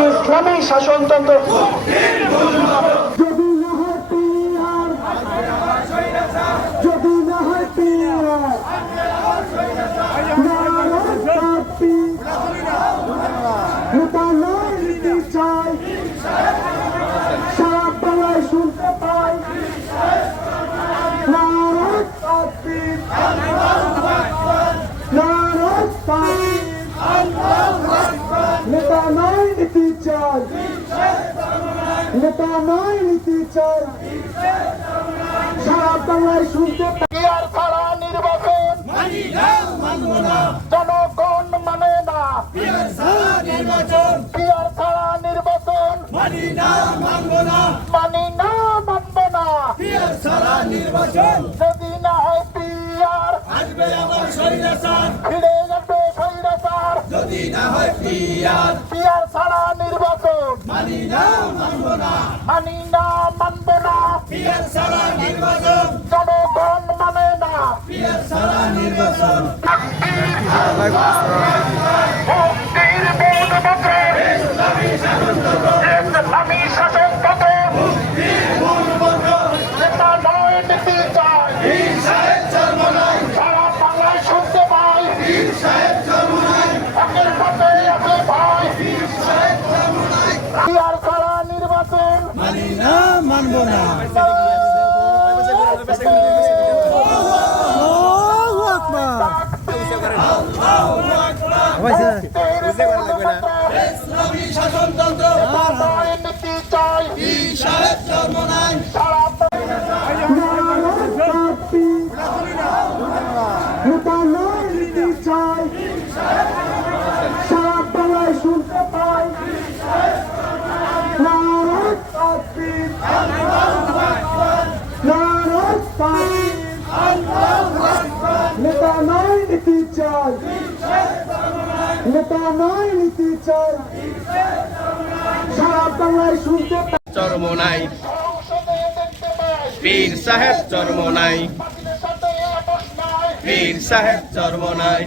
ইসলামী শাসনতন্ত্র যদি না হয় পিয়ার নীতি চাই সারা বাংলায় শুনতে পাই নারদ তাকবীর নারদ তাকবীর নেতা নয় নীতি চাই নেতা নয় নীতি চাই সারা বাংলায় শুনতে পিয়ার ছাড়া নির্বাচন জনগণ মানে না পিয়ার ছাড়া নির্বাচন মানি না মানব না যদি না হয় পিয়ার আসবে আবার স্বৈরাচার, ফিরে যাবে স্বৈরাচার যদি না হয় পিয়ার পিয়ার ছাড়া নির্বাচন মানি না মানব না, মানি না মানব না পিয়ার ছাড়া নির্বাচন, জনগণ মানে না পিয়ার ছাড়া নির্বাচন। মুক্তির বোধ বছর ইসলামী শাসনতন্ত্র নেতা নয় নীতি চাই সারা বাংলায় শুনতে পাই একের পথে একে ভাই পিয়ার ছাড়া নির্বাচন মানি না মানব না। ইসলামী শাসনতন্ত্র নীতি চাই সাহেব জন্ম নাই, নীতি চাই সারা বাংলায় শুনতে পাই নারদ তাকবীর নারদ তাকবীর নেতা নয় নীতি চাই নেতা নয় নীতি চাই সারা বাংলায় শুনতে পাই চরমোনাই সংসদে দেখতে পাই পীর সাহেব চরমোনাই সাথে আপোষ নাই পীর সাহেব চরমোনাই